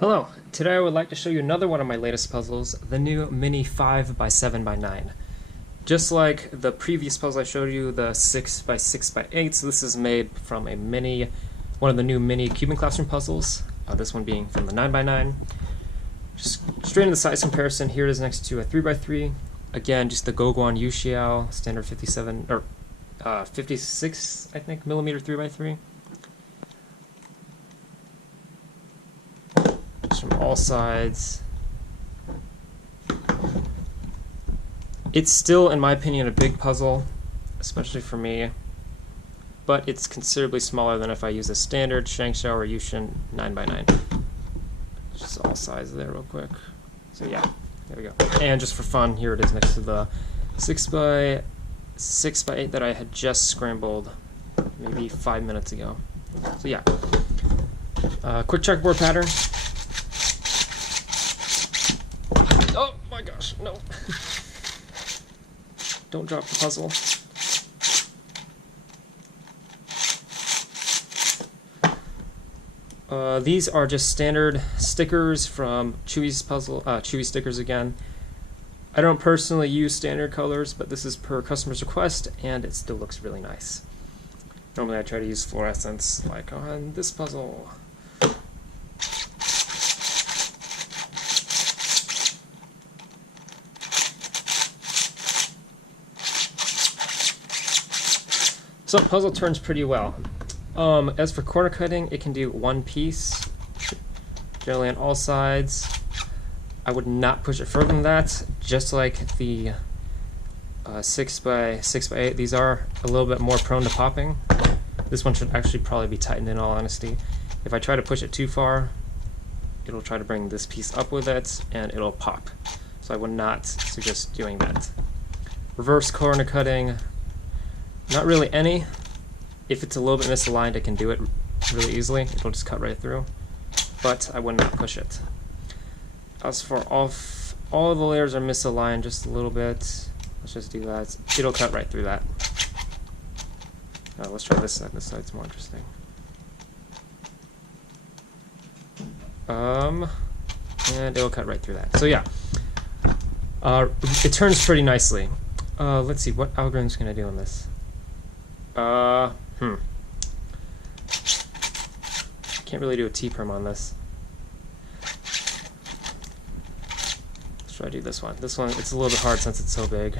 Hello, today I would like to show you another one of my latest puzzles, the new mini 5x7x9. Just like the previous puzzle I showed you, the 6x6x8, so this is made from one of the new mini cubing classroom puzzles, this one being from the 9x9. Just straight into the size comparison, here it is next to a 3x3. Again, just the Goguan Yuxiao standard 56, I think, millimeter 3x3. From all sides. It's still, in my opinion, a big puzzle, especially for me, but it's considerably smaller than if I use a standard Shangxiao or Yushin 9x9. Just all sides there real quick. So yeah, there we go. And just for fun, here it is next to the 6x8 that I had just scrambled maybe 5 minutes ago. So yeah, quick checkerboard pattern. Oh my gosh, no. Don't drop the puzzle. These are just standard stickers from Chewy's puzzle, Chewy stickers again. I don't personally use standard colors, but this is per customer's request, and it still looks really nice. Normally I try to use fluorescence, like on this puzzle. So the puzzle turns pretty well. As for corner cutting, it can do one piece, generally on all sides. I would not push it further than that, just like the 6x6x8. These are a little bit more prone to popping. This one should actually probably be tightened in all honesty. If I try to push it too far, it'll try to bring this piece up with it and it'll pop. So I would not suggest doing that. Reverse corner cutting, not really any. If it's a little bit misaligned, I can do it really easily. It'll just cut right through, but I would not push it. As for all the layers are misaligned just a little bit. Let's just do that. It'll cut right through that. Let's try this side. This side's more interesting. And it'll cut right through that. So yeah, it turns pretty nicely. Let's see, what algorithm's gonna do on this? Can't really do a T-perm on this. Let's try to do this one. This one, it's a little bit hard since it's so big.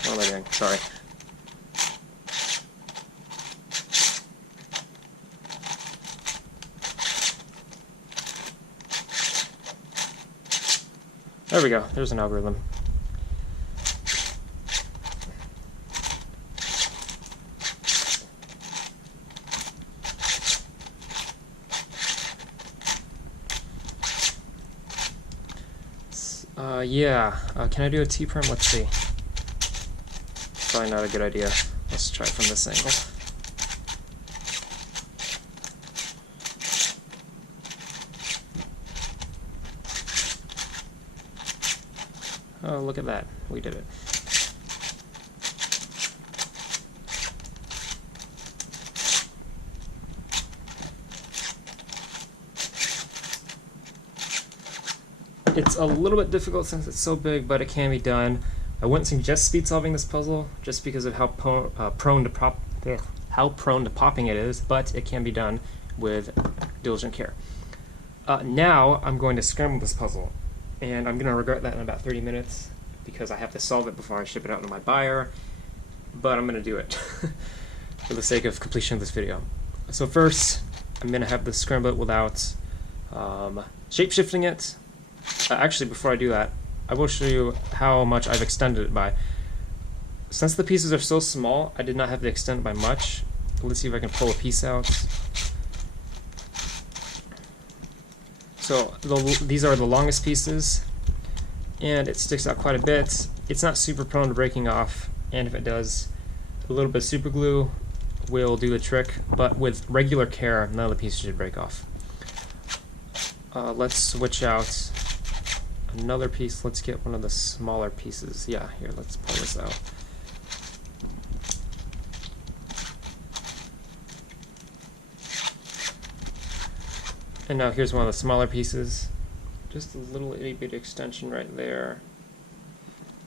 What am I doing? Sorry. There we go. There's an algorithm. Can I do a T-perm? Let's see. Probably not a good idea. Let's try from this angle. Oh, look at that. We did it. It's a little bit difficult since it's so big, but it can be done. I wouldn't suggest speed solving this puzzle just because of how prone to popping it is, but it can be done with diligent care. Now I'm going to scramble this puzzle, and I'm going to regret that in about 30 minutes because I have to solve it before I ship it out to my buyer, but I'm going to do it for the sake of completion of this video. So first, I'm going to have this scramble it without shape-shifting it. Actually, before I do that, I will show you how much I've extended it by. Since the pieces are so small, I did not have to extend it by much. Let's see if I can pull a piece out. So these are the longest pieces, and it sticks out quite a bit. It's not super prone to breaking off, and if it does, a little bit of super glue will do the trick, but with regular care, none of the pieces should break off. Let's switch out another piece. Let's get one of the smaller pieces. Yeah, here, let's pull this out. And now here's one of the smaller pieces. Just a little itty bitty extension right there.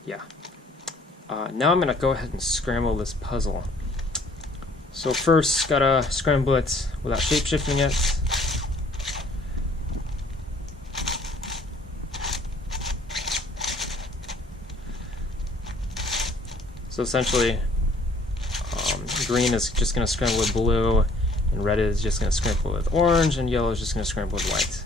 Yeah. Now I'm going to go ahead and scramble this puzzle. So first, gotta scramble it without shape-shifting it. So essentially, green is just going to scramble with blue, and red is just going to scramble with orange, and yellow is just going to scramble with white.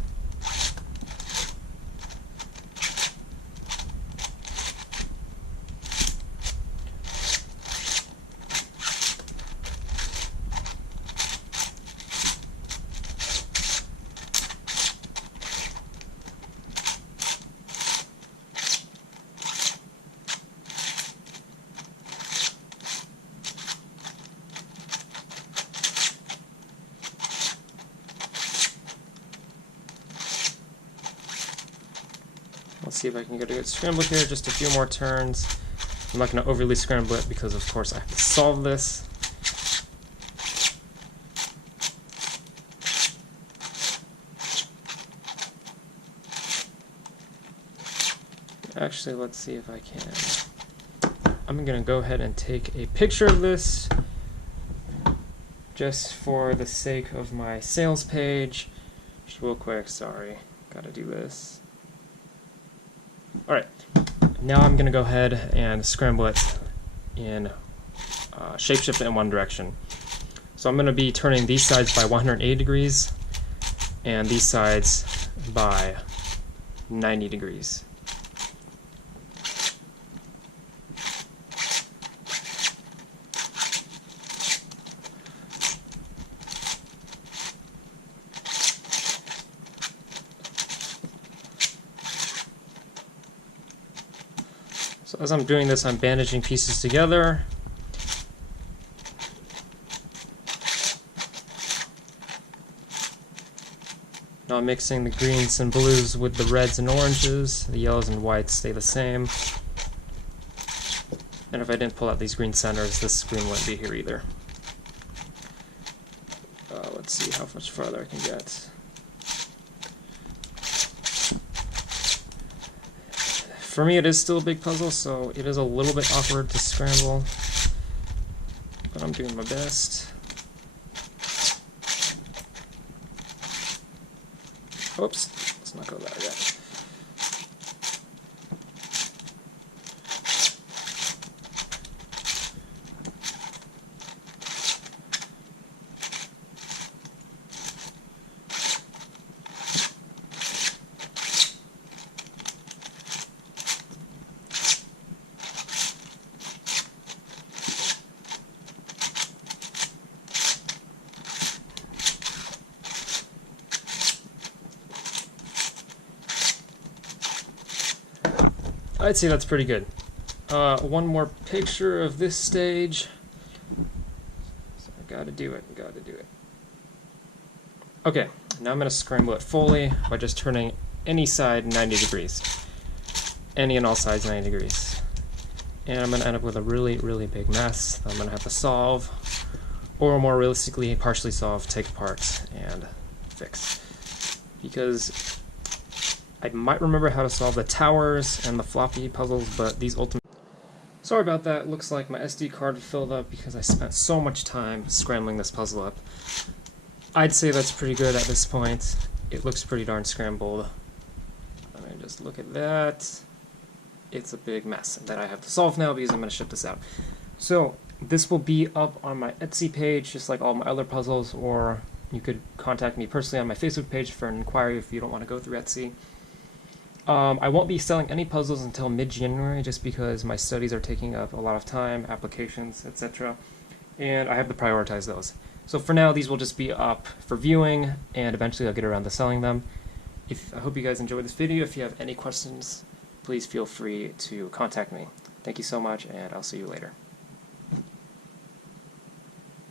Let's see if I can get a good scramble here, just a few more turns. I'm not going to overly scramble it because of course I have to solve this. Actually, let's see if I can. I'm going to go ahead and take a picture of this just for the sake of my sales page. Just real quick, sorry, gotta do this. Alright, now I'm going to go ahead and scramble it in Shapeshifter in one direction. So I'm going to be turning these sides by 180 degrees and these sides by 90 degrees. So as I'm doing this, I'm bandaging pieces together. Now I'm mixing the greens and blues with the reds and oranges. The yellows and whites stay the same. And if I didn't pull out these green centers, this green wouldn't be here either. Let's see how much farther I can get. For me, it is still a big puzzle, so it is a little bit awkward to scramble, but I'm doing my best. Oops, let's not go there yet. I'd say that's pretty good. One more picture of this stage. So I gotta do it, Okay, now I'm gonna scramble it fully by just turning any side 90 degrees. Any and all sides 90 degrees. And I'm gonna end up with a really, really big mess that I'm gonna have to solve, or more realistically, partially solve, take apart, and fix. Because I might remember how to solve the towers and the floppy puzzles, but these ultimate... Sorry about that, looks like my SD card filled up because I spent so much time scrambling this puzzle up. I'd say that's pretty good at this point. It looks pretty darn scrambled. I mean, just look at that. It's a big mess that I have to solve now because I'm going to ship this out. So, this will be up on my Etsy page, just like all my other puzzles, or you could contact me personally on my Facebook page for an inquiry if you don't want to go through Etsy. I won't be selling any puzzles until mid-January just because my studies are taking up a lot of time, applications, etc. And I have to prioritize those. So for now, these will just be up for viewing, and eventually I'll get around to selling them. I hope you guys enjoyed this video. If you have any questions, please feel free to contact me. Thank you so much, and I'll see you later.